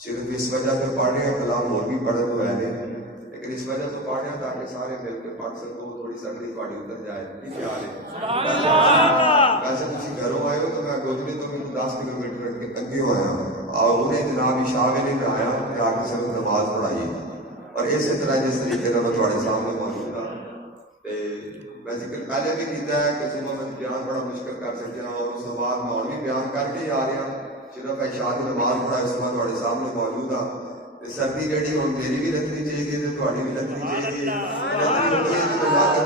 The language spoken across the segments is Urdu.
صرف اس وجہ سے پڑھ رہے ہیں، کلام اور بھی پڑھے ہوئے ہیں لیکن اس وجہ سے پڑھ رہے ہیں تاکہ سارے مل کے پڑھ سکو، تھوڑی سکڑی پاڑی اتر جائے. خیال ہے ویسے تھی گھروں آئے ہو تو میں گوجری تو 10 کلو میٹر کے اگے ہویا اور انہیں جناب عشاء میں نہیں آیا کہ آ کے صرف نماز پڑھائی اور اسی طرح جس طریقے سے میں تھوڑے سامنے موجود تھا. میں ذکر پہلے بھی کیتا ہے کہ صبح میں بیان بڑا مشکل کر سکتے ہیں اور اس کے بعد میں اور بھی بیان کر کے آ رہا صرف عشاء کی نماز پڑھائی اس میں تھوڑے سامنے موجود ہاں. سردی جہی ہوں میری بھی لگنی چاہیے تو تھوڑی بھی لگنی چاہیے.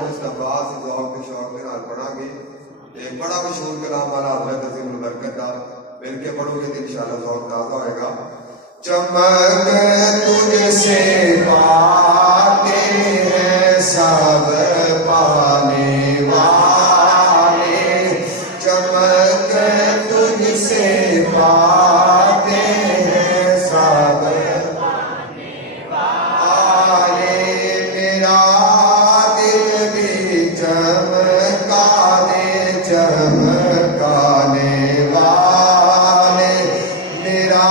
مصطفیٰ سے ذوق کے شوق کے نال پڑھا گے ایک بڑا مشہور کلام والا حضرت عظیم البرکت کا مل کے پڑھو گے تو انشاءاللہ ذوق تازہ ہوئے گا. چمک تجھ سے پاتے ہیں سب پانے والے، چمک تجھ سے پاتے ہیں سب پانے والے، میرا دل بھی چمکا دے چمکانے والے، میرا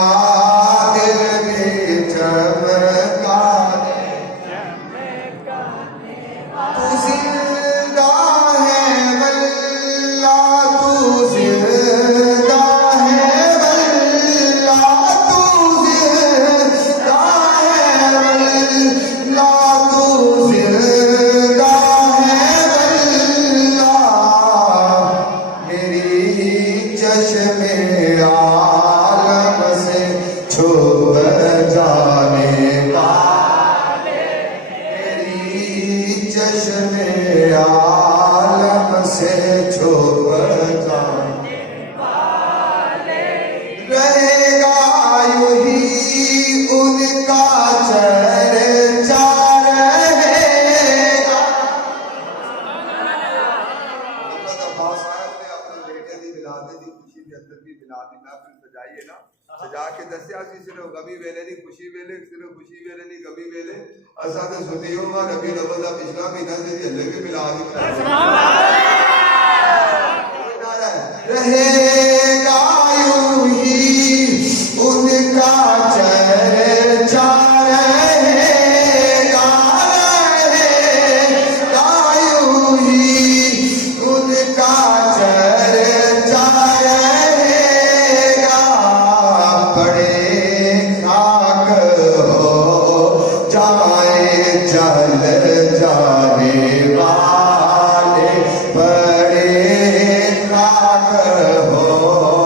دل بھی چمکا دے چمکانے والے. تو زندہ ہے واللہ، تو زندہ ہے واللہ، تو زندہ ہے واللہ، تو زندہ ہے واللہ، میری چشم عالم سے چھپ جانے والے، میری چشم عالم سے چھپ جانے والے، رہے گا یوں ہی ان کا چرچا رہے گا. محمد عباس صاحب نے اپنے بیٹے کی ولادت کی خوشی کے اندر بھی ولادت محفل سجائی ہے نا، سجا کے دسیا سی صرف غمی ویلے نہیں خوشی ویلے، صرف خوشی ویلے نہیں غمی ویلے اساں تے سنیو وا ربی الاول دا پچھلا مہینہ تے ہلے بھی ملاد ہی رہے گا یوں ہی ان کا چرچا رہے گا، رہے گا یوں ہی ان کا چرچا رہے گا. بڑے خاک ہو جائے چل جانے والے، بڑے خاک ہو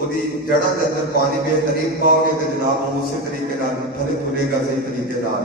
ਉਹਦੀ ਜੜ੍ਹਾਂ ਦੇ ਅੰਦਰ ਪਾਣੀ ਬੇਹਤਰੀਨ ਪਾਓਗੇ ਤੇ ਜਨਾਬ ਉਹ ਉਸੇ ਤਰੀਕੇ ਨਾਲ ਫਲੇ ਫੁਲੇਗਾ ਸਹੀ ਤਰੀਕੇ ਨਾਲ।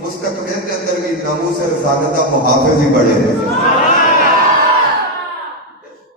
ਮੁਸਤਕਬਲ ਦੇ ਅੰਦਰ ਵੀ ਨਾਮੂਸ ਰਸਾਲਤ ਦਾ ਮੁਹਾਫਿਜ਼ ਹੀ ਬਣੇ।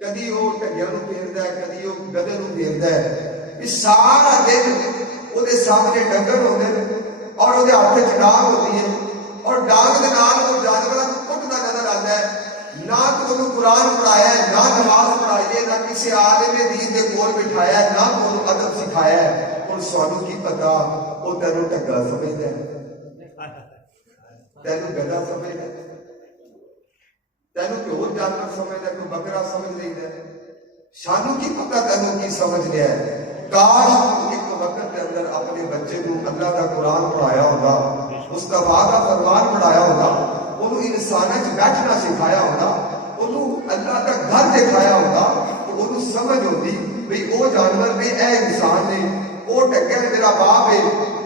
کدی وہ ٹھگیاں نوں پھیردا ہے, کدی وہ گدے نوں پھیردا ہے. یہ سارا دن وہ سامنے ڈنگر ہوندے نے اور وہ ہاتھ چ ڈاگ ہوتی ہے, اور ڈاگ دے نال وہ جانوراں نوں کٹدا نظر آتا ہے. نہ تو انہوں قرآن پڑھایا ہے, نہ نماز پڑھائی ہے, نہ کسی عالم دین دے کول بٹھایا ہے, نہ انہوں ادب سکھایا ہے. اور سانوں کی پتا وہ تینوں ٹھگا سمجھدا ہے, تینوں گدا سمجھدا ہے, تینوں کوئی اور جانور سمجھدا ہے, کوئی بکرا سمجھ لیتا ہے. سانوں کی پتا تینوں کی سمجھ لیا ہے. کاش ایک وقت کے اندر اپنے بچے کو اللہ کا قرآن پڑھایا ہوگا, مصطفیٰ کا فرمان پڑھایا ہوگا, انہوں انسانوں سے بیٹھنا سکھایا ہوگا, انہوں اللہ کا گھر دکھایا ہوگا, تو انہوں سمجھ ہوتی بھئی وہ جانور نے, اے انسان نے, وہ ٹکیا میرا باپ ہے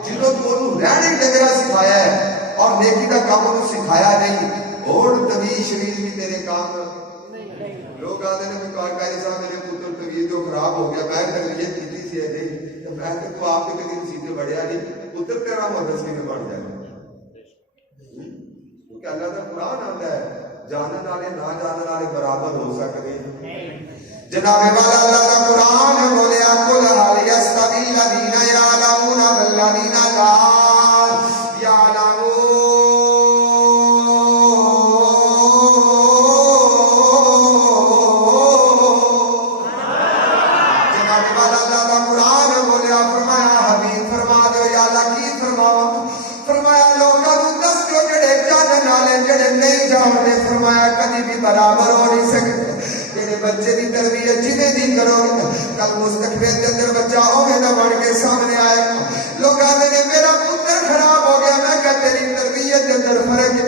جنہوں تو انہوں رہنے ڈگرا سکھایا ہے اور نیکی کا کام انہوں سکھایا نہیں. اور طویل شریر بھی تیرے کام لوگ آتے ہیں کہ کاری صاحب میرے پتر طویل تو خراب ہو گیا, میں تربیت کی سی ہے نہیں, تو میں کہ تو آپ کے کدی سیدھے بڑھیا نہیں, پتر تیرا مدرس کی بن جائے. کیونکہ اللہ کا قرآن آتا ہے جاننے والے نہ جاننے والے برابر ہو سکتے. جناب والا اللہ کا قرآن بولیا قل هل يستوي الذين يعلمون والذين لا يعلمون. جناب والا اللہ کا قرآن بولیا, فرمایا حبیب فرما دو یا اللہ کی فرماوا, فرمایا لوگوں کو دس جو جڑے جاننے والے جڑے نہیں جانتے, فرمایا کبھی بھی برابر ہو نہیں سکتے. بچے دی تربیت جنہیں دی کرو کل مستقبل کے اندر بچہ ہوئے نہ بڑھ کے سامنے آئے. لوگ آتے ہیں میرا پتر خراب ہو گیا, میں کہ تیری تربیت کے اندر فرق ہے,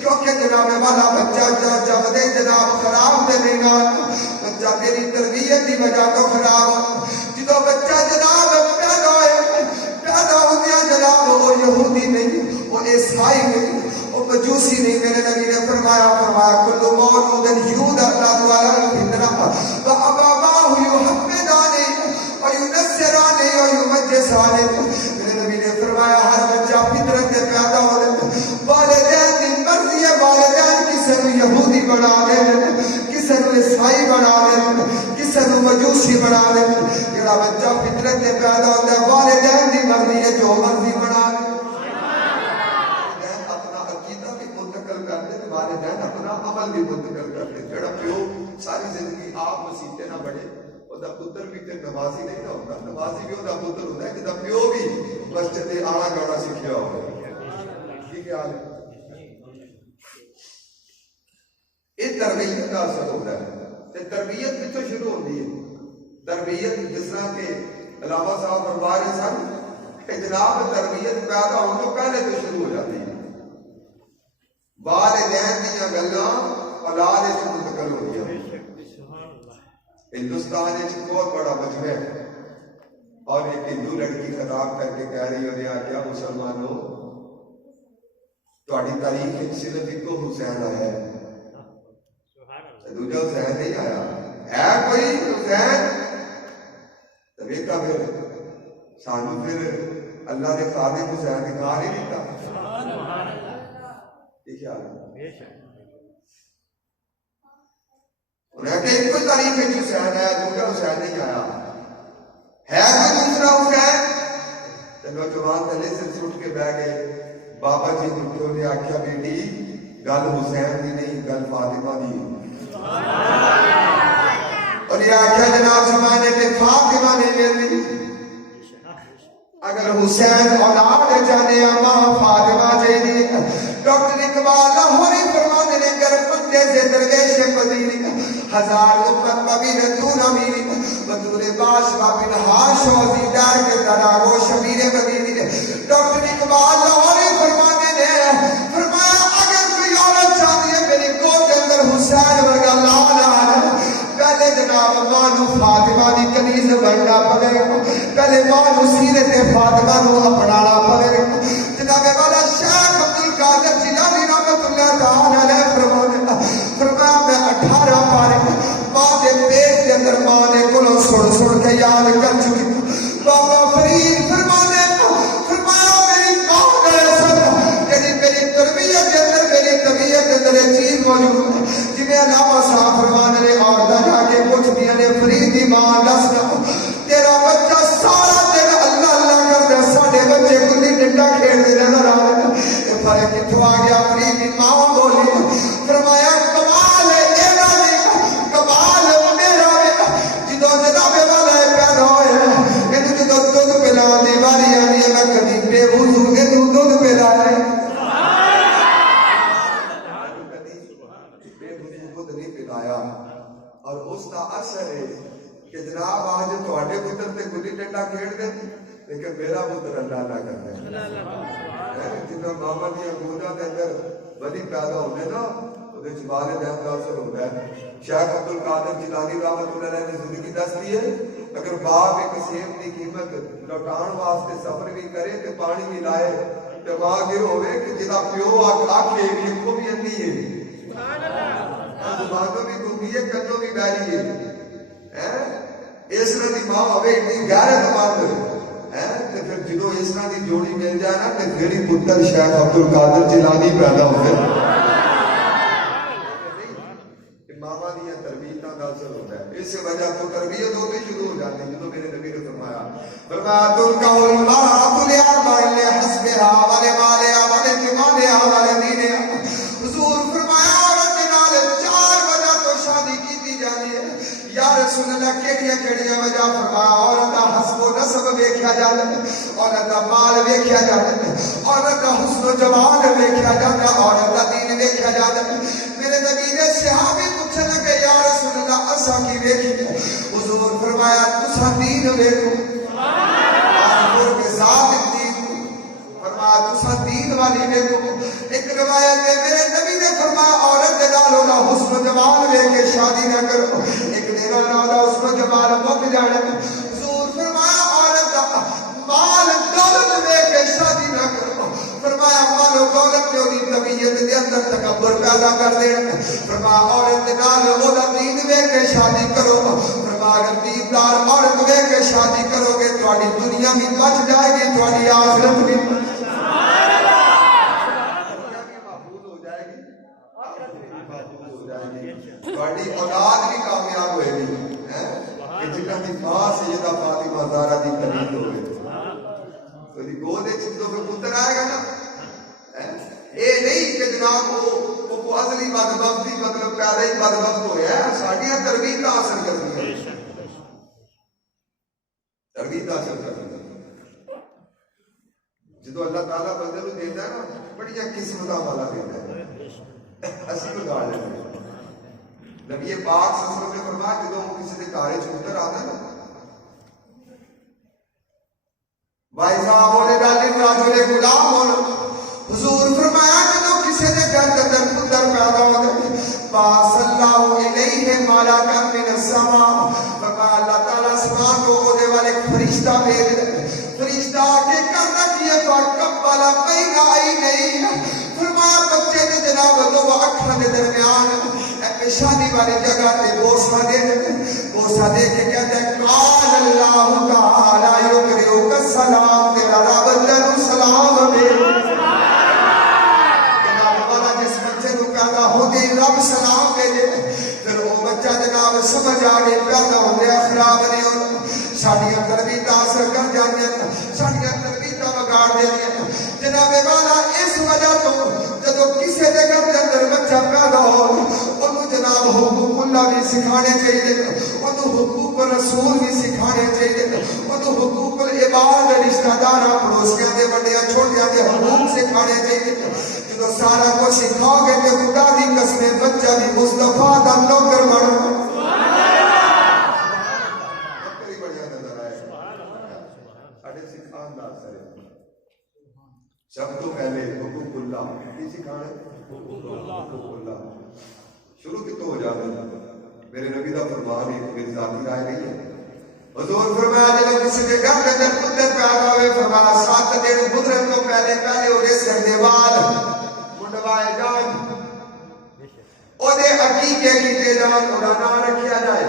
کیونکہ جناب والا بچہ جب دے جناب خراب دے دینا, بچہ تیری تربیت کی وجہ تو خراب ہو. جدو بچہ جناب پیدا ہوندیا جناب وہ یہودی نہیں, وہ عیسائی نہیں, وہ مجوسی نہیں. میرے نبی نے فرمایا کل مولود یولد علی الفطرۃ فابواه یحودانہ وینصرانہ ویمجسانہ. میرے نبی نے فرمایا ہر بچہ فطرت سے پیدا ہوتا ہے, والدین کی مرضی ہے, والدین کسی کو یہودی بنا دیں, کسی کو عیسائی بنا دیں, کسی کو مجوسی بنا دیں. جڑا بچہ فطرت سے پیدا ہوتا ہے والدین کی مرضی ہے, جو مرضی بنا دیں. والدین اپنا عمل بھی منتقل کرتے. جڑا پیو ساری زندگی آپ مسیحتے نہ بڑھے, وہ پتر بھی تے نمازی نہیں نہ ہوتا. نمازی بھی وہ پتر ہوتا ہے کہ پیو بھی مسجد آنا گانا سیکھیا ہو. ٹھیک ہے, یہ تربیت کا اثر ہوتا ہے. تربیت کتوں شروع ہوتی ہے؟ تربیت جس طرح کے علامہ صاحب فرما رہے سن کہ جناب تربیت پیدا ہونے تو پہلے تو شروع ہو جاتی ہے. والدین دیا گلاں اولاد وچ منتقل ہو گیا. ہندوستان وچ بہت بڑا مجمع ہے, اور ایک ہندو لڑکی خطاب کر کے کہہ رہی ہے کیا مسلمانوں تہاڈی تاریخ وچ صرف ایک حسین آیا ہے, دوجا حسین نہیں آیا. ہے کوئی حسین تو ویکھا پھر سانوں پھر اللہ دے خادم حسین دکھا نہیں دیتا. انہیں کہ ایک کوئی تاریخ ہے حسین ہے, دوسرا حسین نہیں آیا. ہے کوئی دوسرا حسین؟ تو نوجوان تلے سے اٹھ کے بہ گئے. بابا جی دکھو نے آخیا بیٹی گل حسین دی نہیں, گل فاطمہ دی. اور یہ آخیا جناب زمانے میں فاطمہ نہیں ملتی. اگر حسین اولاد جانے ماں فاطمہ چاہیے. ڈاکٹر اقبال لاہوری فرماتے ہیں گر بندے سے درویش پذیری ہزار امت مبیر تو نمیری بدور باش بابن ہاش وزی دار کے دراغو شبیر مدینی. ڈاکٹر اقبال لاہوری فرماتے ہیں فرمایا اگر کوئی عورت چاہتی ہے میری گود کے اندر حسین ورگا لال پہلے جناب مانو فاطمہ دی کنیز بننا پڑے گا, پہلے مانو سیرت فاطمہ نو اپنانا پڑے گا. جناب والا شیخ عبدالقادر جیلانی رحمۃ اللہ تعالی علیہ فرمایا میں 18 پارے ماں دے پیٹ کے اندر ماں نے کلو سن کے یاد کر چکی. بابا فرید فرمایا میری ماں کا ایسا یعنی میری تربیت کے اندر میری طبیعت کے اندر ایک چیز موجود ہے جنہیں علامہ صاحب فرمانے نے عورتیں جا کے ماں دس تیرا بچہ سارا دن اللہ اللہ کرتا ہے، ساڈے بچے گلی ڈنڈا کھیڈتے نظر آ رہے ہیں، یہ فرق کتوں آ گیا؟ اپنی بھی ماں بولی فرمایا کمال ایرا نہیں کمال میرا جدو جناب والا پیدا ہوئے یہ جدو دودھ پلاؤ کی باری آئی ہے میں کبھی بے وضو یہ دودھ پلایا ہے اور اس کا اثر ہے کہ جناب آج تھوڑے پتر تے گلی ڈنڈا کھیڈ دے لیکن میرا پتر اللہ اللہ کرتا ہے جنہوں ماما دیا گودا دے اندر بدی پیدا ہوتے نا وہ والد احمد اثر ہوتا ہے۔ شیخ عبد القادر جیلانی رحمۃ اللہ علیہ نے زندگی دستی ہے اگر باپ ایک سیب کی قیمت لوٹان واسطے سفر بھی کرے تے پانی بھی لائے تے ماں یہ ہوئے کہ جدا پیو آکھے بھی کو بھی انھی ہے زبانوں بھی دھوبی ہے کنوں بھی بیری ہے اس طرح کی ماں ہوئے اتنی غیرت مند تے پھر جدو اس طرح کی جوڑی مل جائے نا تے پھر ہی پتر شیخ عبد القادر جیلانی پیدا ہوتے ماما دیا تربیتاں کا اثر ہوتا ہے اس وجہ تو تربیت ہوتی شروع ہو جاتی جدو میرے نبی نے فرمایا تلقوا المرأة لأربع لحسبها ولمالها ولجمالها ولدينها حضور فرمایا عورت نال 4 وجہ تو شادی کی جاتی ہے یا رسول اللہ کیڑی وجہ؟ فرمایا عورت دا حسب و نسب ویکھیا جاتا ہے، عورت دا مال ویکھیا جاتا ہے، عورت دا حسن و جمال ویکھیا جاتا ہے، عورت دا دین ویکھیا جاتا ہے۔ میرے نبی نے صحابی پوچھنے لگے یا رسول اللہ اساں کی ویکھی؟ حضور فرمایا تساں دین ویکھو اور کے ذات دین فرمایا تساں دین والی ویکھو۔ ایک روایت ہے میرے نبی نے فرمایا عورت دے نال دا حسن و جمال ویکھ کے شادی نہ کرو، ایک دن نال دا حسن و جمال مک جانے۔ حضور فرمایا عورت دا مال دولت ویکھ کے شادی نہ کرو، فرمایا مال و دولت نے اودی طبیعت دے اندر تکبر پیدا کر دینا، فرمایا عورت دے نال او دا دین ویکھ کے شادی کرو، فرمایا اگر دیندار عورت ویکھ کے شادی کرو گے تہاڈی دنیا بھی بچ جائے گی تہاڈی آخرت بھی تہاڈی اولاد بھی کامیاب ہوئے گی کہ جنہاں دی ماں سیدہ فاطمہ زہرا دی قریب ہوئے کوئی گود وچ تو پھر پتر آئے گا نا اے نہیں کہ جناب وہ ازلی بدبختی مطلب پیدا ہی بدبخت ہویا ہے ساڈیاں تربیت حاصل کرنی ہے تربیت حاصل کرنی ہے جدو اللہ تعالیٰ بندے نوں دیندا ہے نا بڑیاں قسمتاں والا دیندا ہے اسی بگاڑ لیندے نبی پاک صلی اللہ علیہ وسلم نے فرمایا جدو کسی دے گھر وچ پتر آندا نا وائزا ولد للرجل غلام حضور فرمایا جدو کسی دے گھر دے اندر پتر پیدا ہوندا باس اللہ الیہ ملکا من السماء فرمایا اللہ تعالیٰ آسمان کو دے والے ایک فرشتہ بھیج دے فرشتہ کے کرنا کیا تو کبلا بین عینیہ فرمایا بچے دے جناب دو اکھاں دے درمیان شادی والی جگہ تے بوسا دے بوسا دے کے کہتا ہے قال اللہ تعالی یکرئک السلام تیرا رب تینوں سلام دے جناب والا جس بچے کو پیدا ہوتے رب سلام دے دے پھر وہ بچہ جناب سمجھ آ گئی پیدا ہوتے خراب نہیں ہوتا ساڈیاں تربیتاں اثر کر جاندیاں ساڈیاں تربیتاں بگاڑ دیندیاں جناب والا اس وجہ تو جدو کسی دے گھر دے اندر بچہ پیدا ہو انہوں جناب حقوق اللہ بھی سکھانے چاہیے انہوں حقوق رسول بھی سکھانے چاہیے انہوں حقوق العباد رشتہ داراں پڑوسیاں دے بڑیاں چھوٹیاں دے حقوق سکھانے چاہیے جدو سارا کچھ سکھاؤ گے کہ خدا دی قسم بچہ بھی مصطفیٰ دا نوکر بنو سب تو پہلے حقوق اللہ کی سکھانا حقوق اللہ شروع کتوں ہو جاتا ہے میرے نبی دا فرمان ایک میری ذاتی رائے نہیں ہے حضور فرمایا جب کسی کے گھر کے اندر پتر پیدا ہوئے فرمایا 7 دن گزرن تو پہلے وہ سر دے وال منڈوائے جان او دے عقیقے کیتے جان او دا نام رکھیا جائے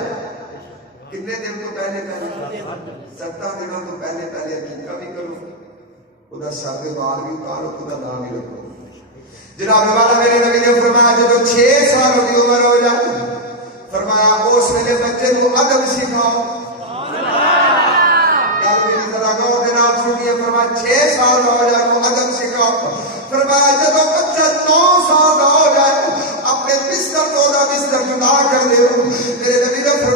کتنے دن تو پہلے 7 دنوں تو پہلے عقیقہ بھی کرو خدا سر دے وال بھی اتارو خدا نام بھی رکھو جناب والا میرے نبی نے فرمایا جب 6 سال کی عمر ہو جائے فرمایا اس ویلے بچے کو ادب سکھاؤ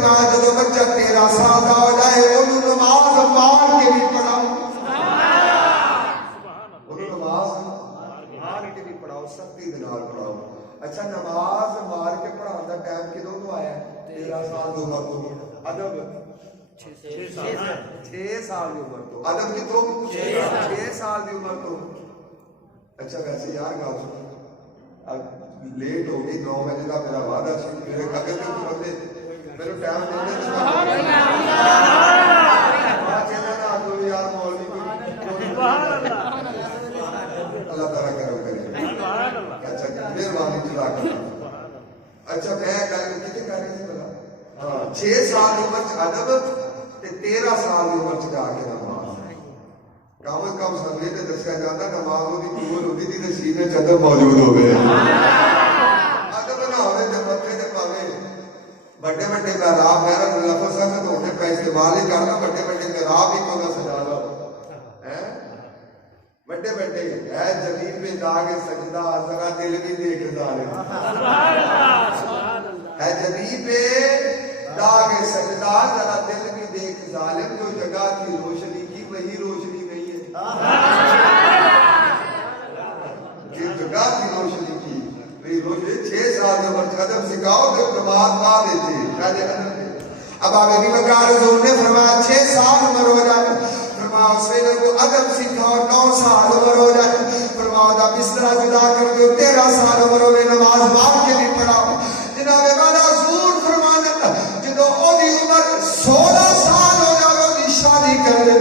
فرمایا جب بچہ 13 سال کا ہو جائے انہوں نماز مار کے بھی پڑھاؤ، انہوں نماز مار کے بھی پڑھاؤ، سختی دے نال پڑھاؤ۔ اچھا نماز مار کے پڑھاؤں دا ٹائم کدوں تو آیا ہے؟ 13 سال کی عمر تو ادب 6 سال کی عمر تو ادب کتوں 6 سال کی عمر تو۔ اچھا ویسے یار گل سنو، اب لیٹ ہو گئی 9 بجے کا میرا وعدہ سی، میرے کبھی تو بندے میرے ٹائم دے دے یار مولوی اللہ تعالیٰ کرم کرے۔ اچھا مہربانی چلا کر اچھا میں کتنے کر رہی تھی بلا ہاں 6 سال کی عمر چ ادب تے 13 سال کی عمر چ جا کے نماز کم از کم سمجھے تے دسیا جاتا نماز وہی قبول ہوتی تھی تے سینے چ ادب موجود ہوئے ادب نہ ہوئے تے متے تے پاوے بڑے بڑے محراب محراب لفظ ہے تو انہیں پہ استعمال ہی کرنا، بڑے بڑے محراب ہی کو نہ سجا لو بڑے بڑے اے زمین پہ جا کے سجدہ ذرا دل بھی دیکھ ظالم، اے زمین پہ جا کے سجدہ ذرا دل بھی دیکھ ظالم، جو جگہ کی روشنی کی وہی روشنی نہیں ہے، جس جگہ کی روشنی کی وہی روشنی۔ 6 سال کے عمر ادب سکھاؤ تو نماز پا دیتے پہلے ادب۔ اب آپ ابھی بکار حضور نے فرمایا 6 سال عمر ہو جائے، فرمایا اس ویلے کو ادب سکھاؤ 9 سال عمر ہو جائے، فرمایا دا بسترا جدا کر دو 13 سال عمر ہوئے نماز مار کے بھی پڑھاؤ۔ جناب والا حضور فرمانا جدو او دی عمر 16 سال ہو جائے او دی شادی کر دے،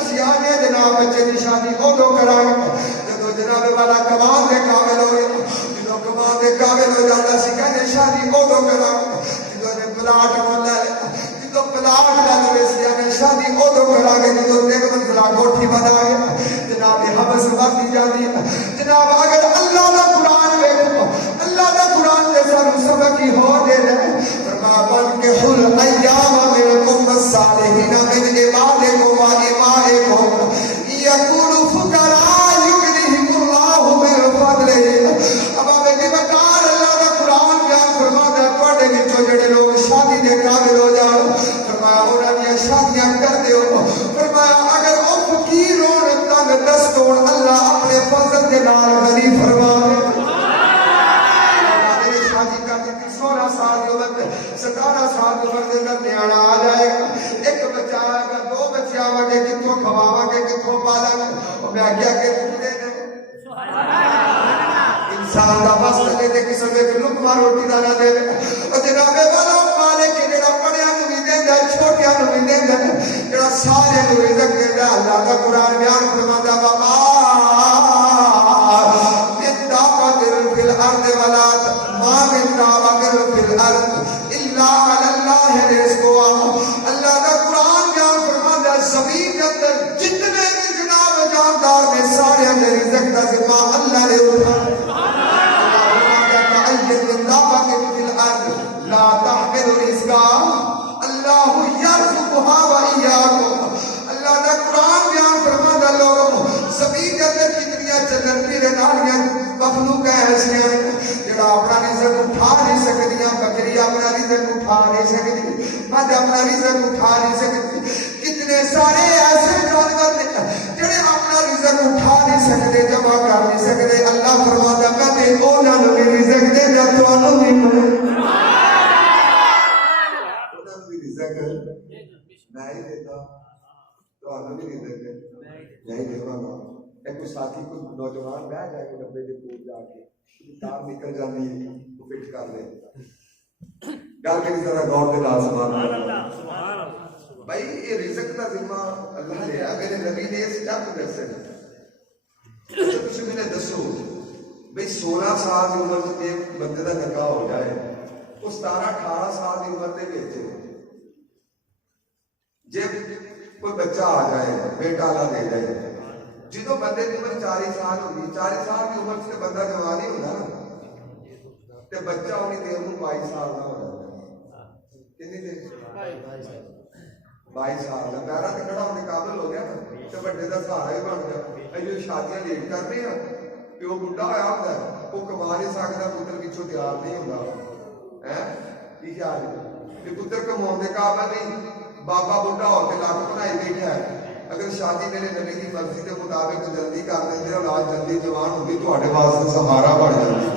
اسی آنے جناب بچے دی شادی او دو کرائیں جدو جناب والا کمان دے قابل ہو گئے، جدو کمان دے قابل ہو جاتا سی کہنے شادی او دو کرائیں جدو نے پلاٹ کو لے جدو پلاٹ لے لے سی آنے شادی او دو کرا گے جدو 3 منزلہ کوٹھی بنا گے جناب حبس بڑھتی جاتی ہے۔ جناب اگر اللہ دا قرآن دیکھو اللہ دا قرآن دے سانو سبق ہی ہو دے رہے فرما بن کے حل ایام منکم الصالحین من عبادکم و امائکم یکونوا فقراء یغنیہم اللہ من فضلہ۔ اب آپ بھی بکار اللہ دا قرآن بیان فرماتا ہے تواڈے وچوں جڑے لوگ شادی دے قابل ہو جاؤ فرمایا انہاں دی شادیاں کر دیو، فرمایا اگر او فقیر ہون تنگ دست ہون اللہ اپنے فضل دے نال غنی فرماوے۔ شادی کر دی 16 سال کی عمر 17 سال کی عمر دے اندر نیانا آ جائے گا، ایک بچہ آئے گا 2 بچے آواں گے کتھوں کھواواں گے کتھوں پالاں گے، میں کیا کہ ٹکڑے نے انسان دا واسطے دے دے کسے ایک لقمہ روٹی دا نہ دے او جناب والا مالک جڑا پڑھیا نوں بھی دیندا چھوٹیاں نوں بھی دیندا جڑا سارے نوں رزق دیندا اللہ دا قرآن بیان فرماتا بابا دابۃ فی الارض ولا ما من دابۃ فی الارض الا علی اللہ رزقها۔ اللہ دا قرآن بیان فرماتا زمین کے اندر جتنے بھی جناب جاندار نے سارے دے رزق دا ذمہ اللہ نے اٹھایا۔ لا تحمل رزقها اللہ یرزقها وإیاکم۔ اللہ دا قرآن بیان فرماتا لوگوں زمین کے اندر کتنی چلن پھرن والیاں مخلوق ایسیاں جڑا اپنا رزق اٹھا نہیں سکدیاں، بکری اپنا رزق اٹھا نہیں سکدی، مجھ اپنا رزق اٹھا نہیں سکدی، کتنے سارے ایسے جانور نے جڑے اپنا رزق اٹھا نہیں سکتے جمع کر نہیں سکتے، اللہ فرماتا میں تے انہاں نوں بھی رزق دینا تانوں بھی میں ہی دیتا تو آنا بھی نہیں دیتے نہیں دیتا گا۔ ایک کوئی ساتھی کوئی نوجوان بہ جائے گا ڈبے کے پول جا کے تار نکل جاتی ہے وہ فٹ کر لے گل کے طرح غور دے نال سبحان اللہ۔ بھائی یہ رزق کا ذمہ اللہ نے ہے، میرے نبی نے اس جب دسے تو کسی میں نے دسو بھائی 16 سال کی عمر سے ایک بندے کا نکاح ہو جائے وہ 17-18 سال کی عمر دے وچ جب کوئی بچہ آ جائے بیٹا اللہ دے جائے جدو بندے کی عمر 40 سال ہوگی 40 سال کی عمر سے بندہ جوان ہی ہوتا نا تے بچہ ہونی دیر میں 22 سال کا ہو جاتا کتنی دیر 22 سال کا پیرا تے کھڑا ہونے قابل ہو گیا تے بڑے دا سہارا ہی بن گیا۔ ایو شادیاں لیٹ کر رہے ہیں پیو بڈھا ہویا ہوتا ہے وہ کما نہیں سکتا پتر پیچھوں تیار نہیں ہوتا ہے کی خیال ہے ਕਿ ਪੁੱਤਰ ਕਮਾਉਣ ਦੇ ਕਾਬਲ ਨਹੀਂ, ਬਾਬਾ ਬੁੱਢਾ ਹੋ ਕੇ ਲੱਕ ਬਣਾਈ ਬੈਠਾ ਹੈ। ਅਗਰ ਸ਼ਾਦੀ ਮੇਰੇ ਨਬੀ ਦੀ ਮਰਜ਼ੀ ਦੇ ਮੁਤਾਬਿਕ ਜਲਦੀ ਕਰ ਦਿੰਦੇ, ਔਲਾਦ ਜਲਦੀ ਜਵਾਨ ਹੁੰਦੀ, ਤੁਹਾਡੇ ਵਾਸਤੇ ਸਹਾਰਾ ਬਣ ਜਾਂਦੀ।